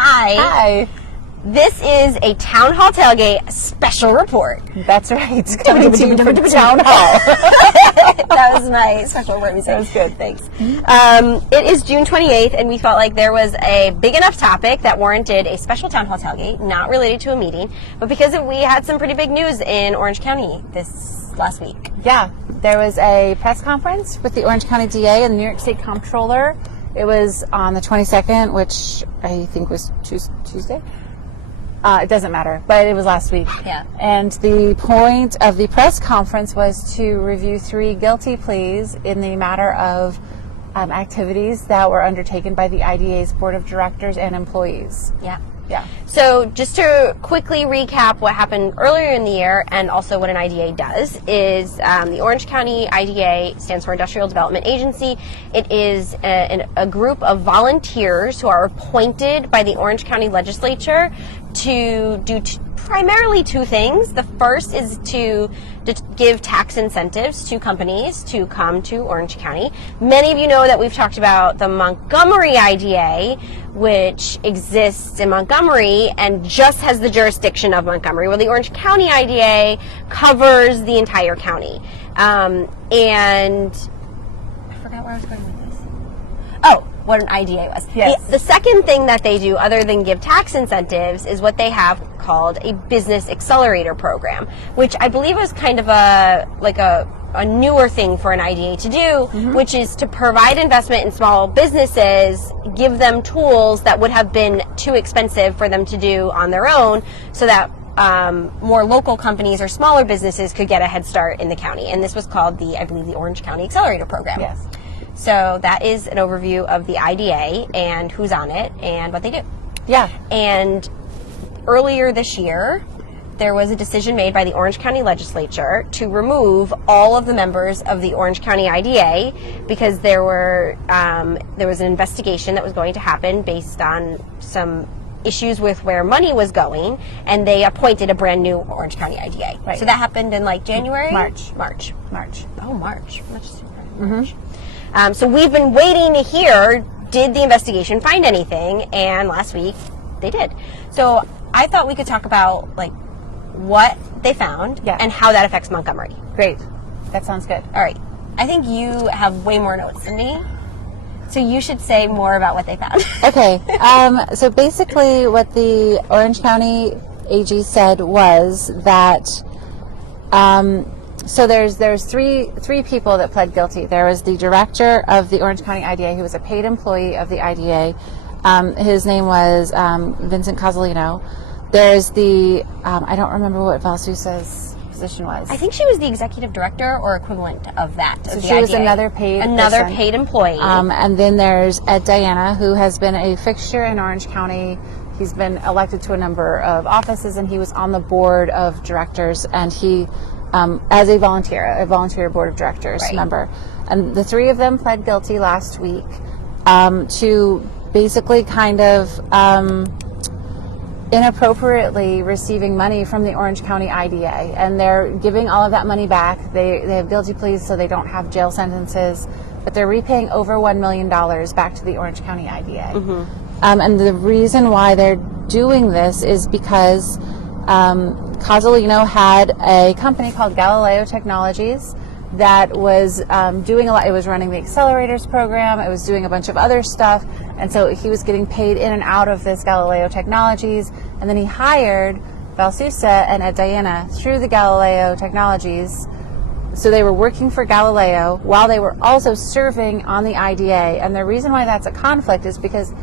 Hi. Hi. This is a Town Hall Tailgate special report. That's right. Coming to you from Town Hall. That was my special word. That was good. Thanks. It is June 28th, and we felt like there was a big enough topic that warranted a special Town Hall Tailgate, not related to a meeting, but because we had some pretty big news in Orange County this last week. Yeah. There was a press conference with the Orange County DA and the New York State Comptroller. It was on the 22nd, which I think was Tuesday. It doesn't matter, but it was last week. Yeah. And the point of the press conference was to review 3 guilty pleas in the matter of activities that were undertaken by the IDA's board of directors and employees. Yeah. Yeah. So just to quickly recap what happened earlier in the year and also what an IDA does is the Orange County IDA stands for Industrial Development Agency. It is a group of volunteers who are appointed by the Orange County legislature to do primarily 2 things. The first is to give tax incentives to companies to come to Orange County. Many of you know that we've talked about the Montgomery IDA, which exists in Montgomery and just has the jurisdiction of Montgomery. Well, the Orange County IDA covers the entire county. And I forgot where I was going with this. Oh, what an IDA was. Yes. The second thing that they do, other than give tax incentives, is what they have called a business accelerator program, which I believe was kind of a newer thing for an IDA to do, which is to provide investment in small businesses, give them tools that would have been too expensive for them to do on their own, so that more local companies or smaller businesses could get a head start in the county. And this was called I believe the Orange County Accelerator Program. Yes. So that is an overview of the IDA and who's on it and what they do. Yeah. And earlier this year, there was a decision made by the Orange County legislature to remove all of the members of the Orange County IDA because there was an investigation that was going to happen based on some issues with where money was going, and they appointed a brand new Orange County IDA. Right. So that happened in January? March. Oh, March. So we've been waiting to hear, did the investigation find anything? And last week they did. So I thought we could talk about what they found and how that affects Montgomery. Great. That sounds good. All right. I think you have way more notes than me, so you should say more about what they found. Okay. So basically what the Orange County AG said was that so there's three people that pled guilty. There was the director of the Orange County IDA, who was a paid employee of the IDA. His name was Vincent Cozzolino. There's the I don't remember what Valsusa's position was. I think she was the executive director or equivalent of that. So she was another paid paid employee. And then there's Ed Diana, who has been a fixture in Orange County. He's been elected to a number of offices, and he was on the board of directors, and he as a volunteer board of directors member. And the 3 of them pled guilty last week to basically kind of inappropriately receiving money from the Orange County IDA, and they're giving all of that money back. They have guilty pleas, so they don't have jail sentences, but they're repaying over $1 million back to the Orange County IDA. And the reason why they're doing this is because Cozzolino had a company called Galileo Technologies that was doing a lot. It was running the accelerators program. It was doing a bunch of other stuff. And so he was getting paid in and out of this Galileo Technologies. And then he hired Valsusa and Ed Diana through the Galileo Technologies. So they were working for Galileo while they were also serving on the IDA. And the reason why that's a conflict is because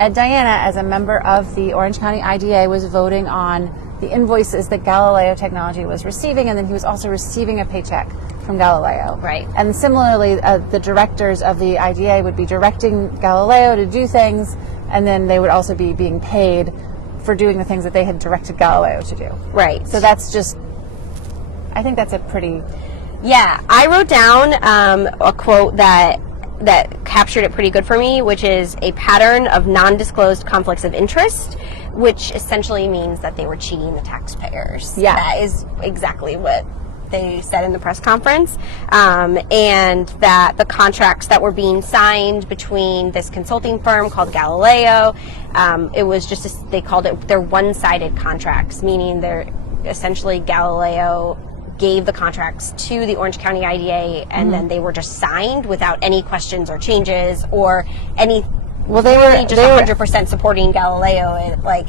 Ed Diana, as a member of the Orange County IDA, was voting on the invoices that Galileo Technology was receiving, and then he was also receiving a paycheck from Galileo. Right. And similarly, the directors of the IDA would be directing Galileo to do things, and then they would also be being paid for doing the things that they had directed Galileo to do. Right. So that's just, I think that's a pretty... Yeah, I wrote down a quote that captured it pretty good for me, which is a pattern of non-disclosed conflicts of interest, which essentially means that they were cheating the taxpayers. Yeah. That is exactly what they said in the press conference, and that the contracts that were being signed between this consulting firm called Galileo, it was just, they called it, they're one-sided contracts, meaning they're essentially Galileo gave the contracts to the Orange County IDA, and then they were just signed without any questions or changes or any. Well, they were just 100% supporting Galileo, and like.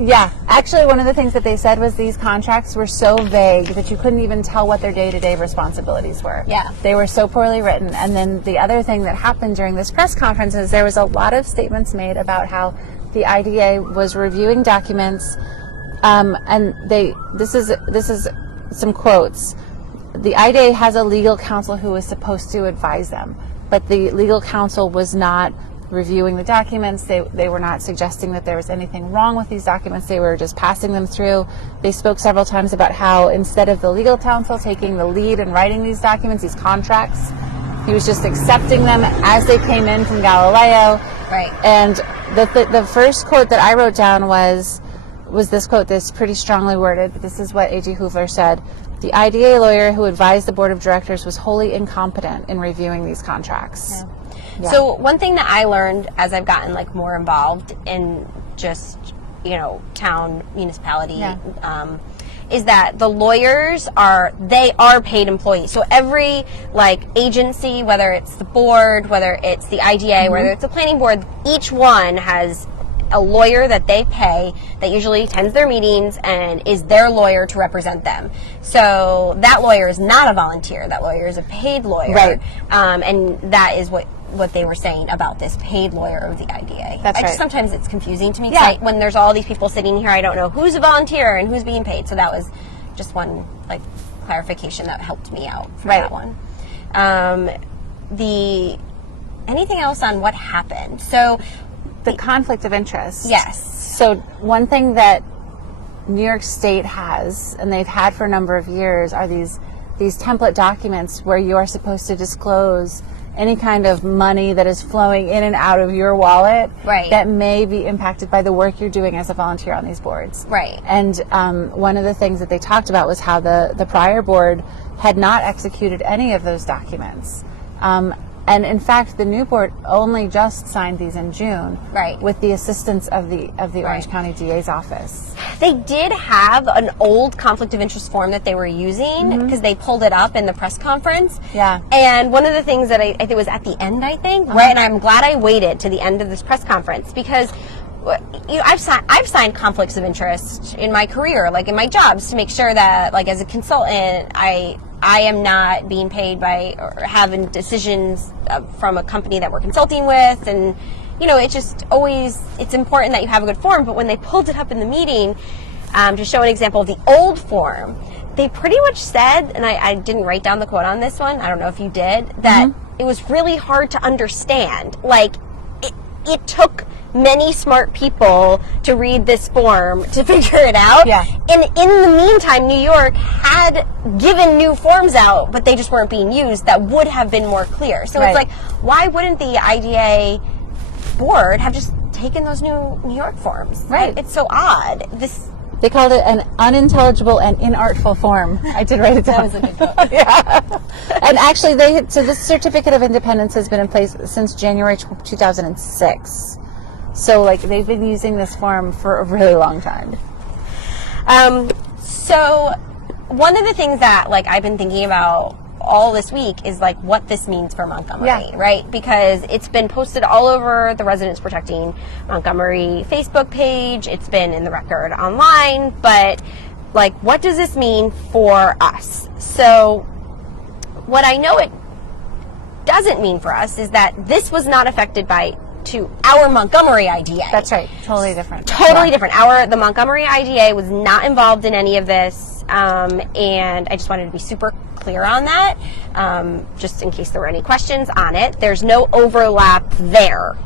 Yeah, actually, one of the things that they said was these contracts were so vague that you couldn't even tell what their day-to-day responsibilities were. Yeah. They were so poorly written. And then the other thing that happened during this press conference is there was a lot of statements made about how the IDA was reviewing documents, and this is some quotes. The IDA has a legal counsel who is supposed to advise them, but the legal counsel was not reviewing the documents. They were not suggesting that there was anything wrong with these documents. They were just passing them through. They spoke several times about how instead of the legal counsel taking the lead in writing these documents, these contracts, he was just accepting them as they came in from Galileo. Right. And the first quote that I wrote down was this quote that's pretty strongly worded, but this is what A.G. Hoofler said. The IDA lawyer who advised the board of directors was wholly incompetent in reviewing these contracts. Yeah. Yeah. So one thing that I learned as I've gotten more involved in just, town municipality, is that the lawyers are paid employees. So every agency, whether it's the board, whether it's the IDA, whether it's the planning board, each one has a lawyer that they pay that usually attends their meetings and is their lawyer to represent them. So that lawyer is not a volunteer. That lawyer is a paid lawyer. Right. And that is what they were saying about this paid lawyer of the IDA. That's right. Sometimes it's confusing to me. Yeah. When there's all these people sitting here, I don't know who's a volunteer and who's being paid. So that was just one clarification that helped me out for that one. Anything else on what happened? So the conflict of interest. Yes. So one thing that New York State has, and they've had for a number of years, are these template documents where you are supposed to disclose any kind of money that is flowing in and out of your wallet that may be impacted by the work you're doing as a volunteer on these boards. Right. And one of the things that they talked about was how the prior board had not executed any of those documents. And in fact, the new board only just signed these in June, with the assistance of the Orange County DA's office. They did have an old conflict of interest form that they were using because they pulled it up in the press conference. Yeah. And one of the things that I think was at the end, right? And I'm glad I waited to the end of this press conference because I've signed conflicts of interest in my career, in my jobs, to make sure that, as a consultant, I am not being paid by or having decisions from a company that we're consulting with. And, it's just always, it's important that you have a good form. But when they pulled it up in the meeting to show an example of the old form, they pretty much said, and I didn't write down the quote on this one, I don't know if you did, that it was really hard to understand. It took many smart people to read this form to figure it out. Yeah. And in the meantime, New York had given new forms out, but they just weren't being used that would have been more clear. So it's why wouldn't the IDA board have just taken those new New York forms? Right. It's so odd. They called it an unintelligible and inartful form. I did write it down. That was a good quote. Yeah. And actually, so this certificate of independence has been in place since January 2006. So, they've been using this form for a really long time. So, one of the things that, I've been thinking about all this week is, what this means for Montgomery, right? Because it's been posted all over the Residents Protecting Montgomery Facebook page. It's been in the record online. But, what does this mean for us? So, what I know it doesn't mean for us is that this was not affected to our Montgomery IDA. That's right. Totally different. Totally different. The Montgomery IDA was not involved in any of this, and I just wanted to be super clear on that, just in case there were any questions on it. There's no overlap there.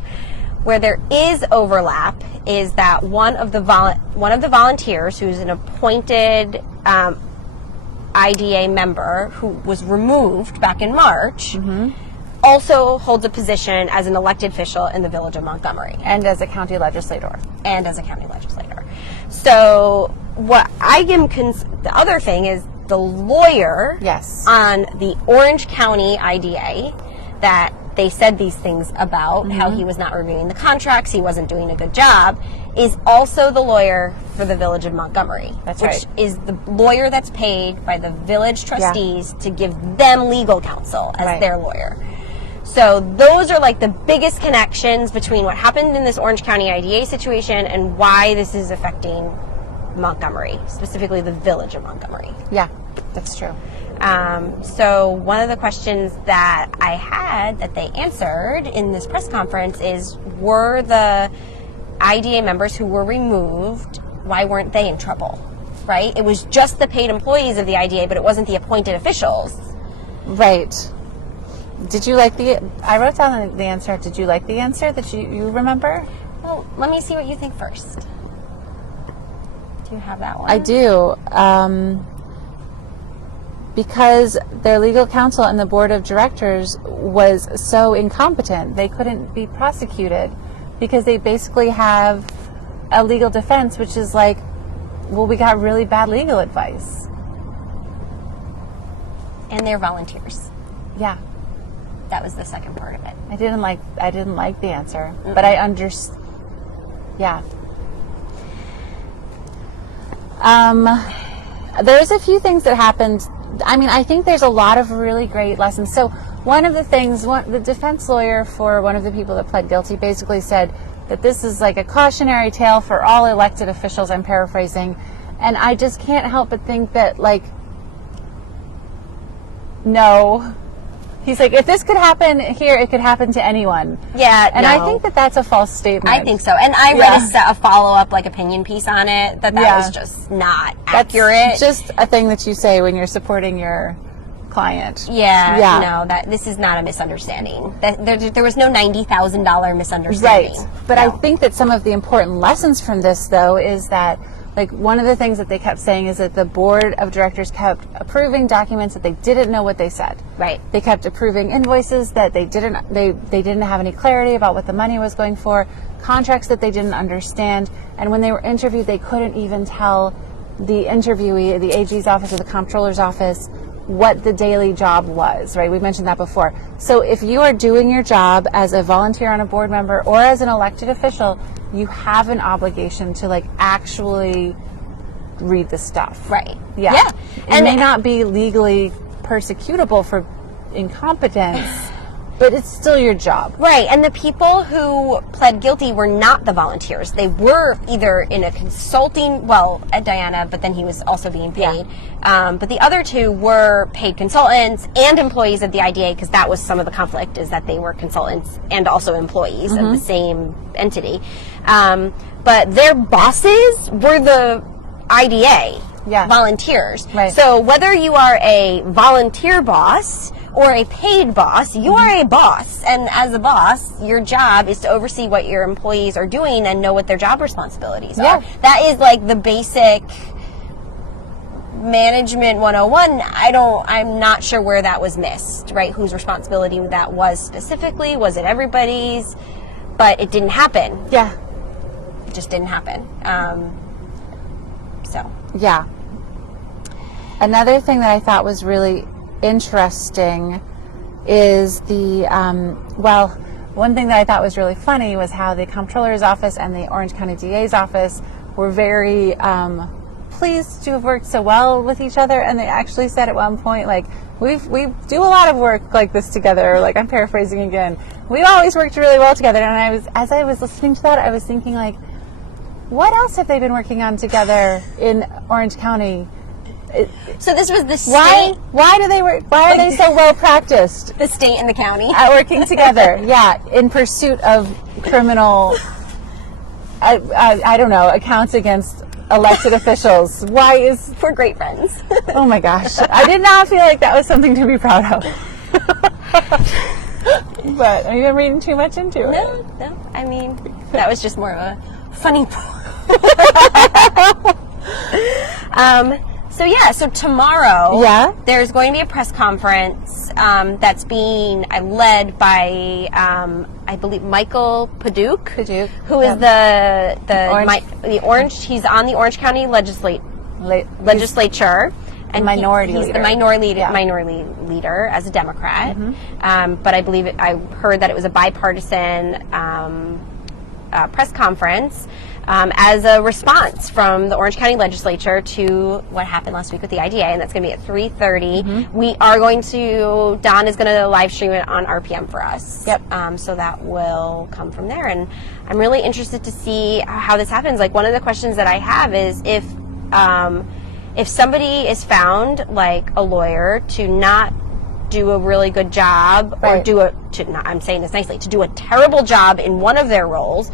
Where there is overlap is that one of the volunteers, who's an appointed IDA member who was removed back in March, also holds a position as an elected official in the village of Montgomery. And as a county legislator. So what I am the other thing is, the lawyer Yes. on the Orange County IDA that they said these things about, how he was not reviewing the contracts, he wasn't doing a good job, is also the lawyer for the Village of Montgomery. That's which right. is the lawyer that's paid by the village trustees to give them legal counsel as Right. their lawyer. So those are like the biggest connections between what happened in this Orange County IDA situation and why this is affecting Montgomery, specifically the Village of Montgomery. Yeah, that's true. So one of the questions that I had that they answered in this press conference is, were the IDA members who were removed, why weren't they in trouble? Right? It was just the paid employees of the IDA, but it wasn't the appointed officials. Right. Did you like I wrote down the answer. Did you like the answer that you remember? Well, let me see what you think first. Do you have that one? I do. Because their legal counsel and the board of directors was so incompetent, they couldn't be prosecuted because they basically have a legal defense, which is like, well, we got really bad legal advice. And they're volunteers. Yeah. That was the second part of it. I didn't like the answer, but I understand. Yeah. There's a few things that happened. I mean, I think there's a lot of really great lessons. So one of the things, the defense lawyer for one of the people that pled guilty basically said that this is like a cautionary tale for all elected officials, I'm paraphrasing. And I just can't help but think that, like, no. He's like, if this could happen here, it could happen to anyone. Yeah, and no. I think that that's a false statement. I think so. And I read a follow-up, like, opinion piece on it, that was just not accurate. That's just a thing that you say when you're supporting your client. No, this is not a misunderstanding. There was no $90,000 misunderstanding. Right. But I think that some of the important lessons from this, though, is that, like, one of the things that they kept saying is that the board of directors kept approving documents that they didn't know what they said. Right. They kept approving invoices that they didn't have any clarity about what the money was going for, contracts that they didn't understand, and when they were interviewed, they couldn't even tell the interviewee, the AG's office or the comptroller's office, what the daily job was, right? We mentioned that before. So if you are doing your job as a volunteer on a board member or as an elected official, you have an obligation to, like, actually read the stuff. Right. Yeah. It may not be legally persecutable for incompetence, but it's still your job. Right. And the people who pled guilty were not the volunteers. They were either in a consulting, Ed Diana, but then he was also being paid. Yeah. But the other two were paid consultants and employees of the IDA, because that was some of the conflict, is that they were consultants and also employees of the same entity. But their bosses were the IDA volunteers. Right. So whether you are a volunteer boss or a paid boss, you are a boss. And as a boss, your job is to oversee what your employees are doing and know what their job responsibilities are. That is like the basic management 101. I'm not sure where that was missed, right? Whose responsibility that was specifically. Was it everybody's? But it didn't happen. Yeah. It just didn't happen. Yeah. Another thing that I thought was really interesting is one thing that I thought was really funny was how the comptroller's office and the Orange County DA's office were very pleased to have worked so well with each other, and they actually said at one point, like, we do a lot of work like this together. Like, I'm paraphrasing again. We've always worked really well together. And as I was listening to that, I was thinking, like, what else have they been working on together in Orange County? So this was the state. Why are they so well practiced? The state and the county at working together. Yeah, in pursuit of criminal, I don't know, accounts against elected officials. We're great friends. Oh my gosh, I did not feel like that was something to be proud of. But are you reading too much into it? No. I mean, that was just more of a funny point. So tomorrow, there's going to be a press conference that's being led by, I believe, Michael Paduch, who is the Orange. He's on the Orange County legislature, And minority he's leader. the minority leader as a Democrat. But I believe I heard that it was a bipartisan press conference as a response from the Orange County Legislature to what happened last week with the IDA, and that's going to be at 3:30. We are going to, Don is going to live stream it on RPM for us. Yep. So that will come from there, and I'm really interested to see how this happens. Like, one of the questions that I have is if somebody is found, like a lawyer, to not do a really good job, or I'm saying this nicely, to do a terrible job in one of their roles,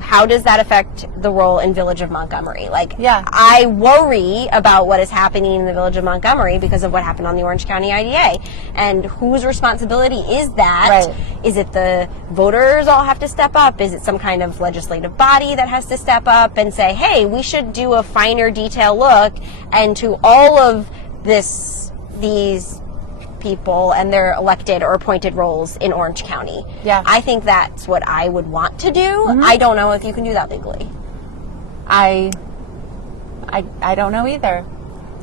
how does that affect the role in Village of Montgomery? Like, I worry about what is happening in the Village of Montgomery because of what happened on the Orange County IDA. And whose responsibility is that? Right. Is it the voters all have to step up? Is it some kind of legislative body that has to step up and say, hey, we should do a finer detail look into all of these people and their elected or appointed roles in Orange County? Yeah. I think that's what I would want to do. I don't know if you can do that legally. I don't know either.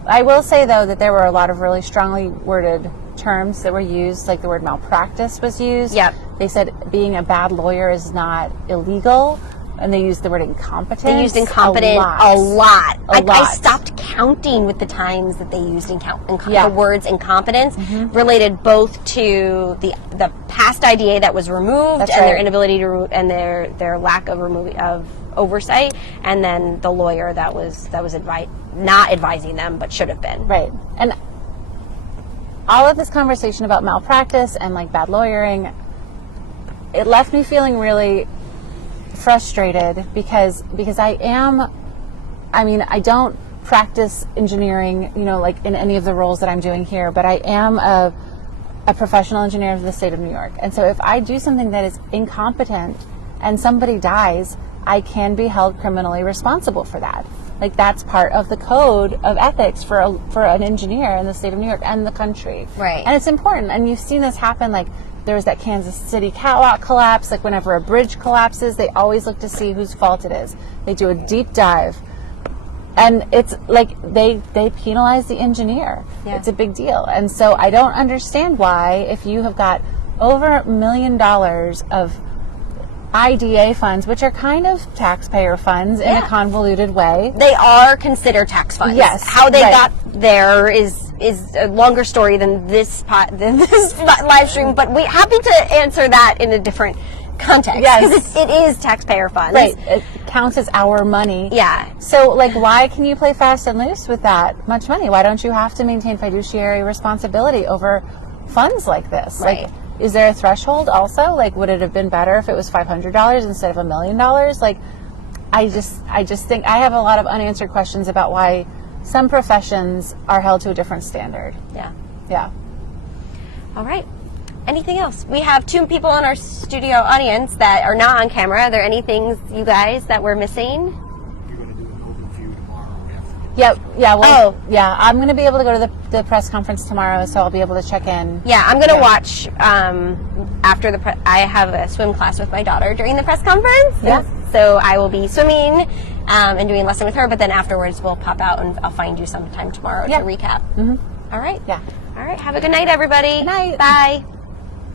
I will say, though, that there were a lot of really strongly worded terms that were used, like the word malpractice was used. Yep. They said being a bad lawyer is not illegal, and they used the word incompetent. They used incompetent a lot. A lot. I stopped counting with the times that they used the words incompetence, related both to the past IDA that was removed. That's and right. Their inability to remove, and their lack of oversight, and then the lawyer that was not advising them but should have been. Right. And all of this conversation about malpractice and like bad lawyering, it left me feeling really frustrated because I don't practice engineering, like in any of the roles that I'm doing here, but I am a professional engineer of the state of New York. And so if I do something that is incompetent and somebody dies, I can be held criminally responsible for that. Like, that's part of the code of ethics for an engineer in the state of New York and the country. Right. And it's important. And you've seen this happen. Like, there was that Kansas City catwalk collapse. Like, whenever a bridge collapses, they always look to see whose fault it is. They do a deep dive. And it's like they penalize the engineer. Yeah. It's a big deal. And so I don't understand why, if you have got over $1 million of IDA funds, which are kind of taxpayer funds in a convoluted way. They are considered tax funds. Yes. How they got there is a longer story than this live stream, but we're happy to answer that in a different context. Yes. Because it is taxpayer funds. Right. It counts as our money. Yeah. So, like, why can you play fast and loose with that much money? Why don't you have to maintain fiduciary responsibility over funds like this? Right. Like, is there a threshold also? Like, would it have been better if it was $500 instead of $1 million? Like, I just think I have a lot of unanswered questions about why some professions are held to a different standard. Yeah. Yeah. All right. Anything else? We have 2 people in our studio audience that are not on camera. Are there any things, you guys, that we're missing? You're going to do an overview tomorrow. Yeah, I'm going to be able to go to the press conference tomorrow, so I'll be able to check in. Yeah, I'm going to watch after I have a swim class with my daughter during the press conference. Yeah. So I will be swimming and doing a lesson with her, but then afterwards we'll pop out and I'll find you sometime tomorrow to recap. Mm-hmm. All right? Yeah. All right. Have a good night, everybody. Good night. Bye.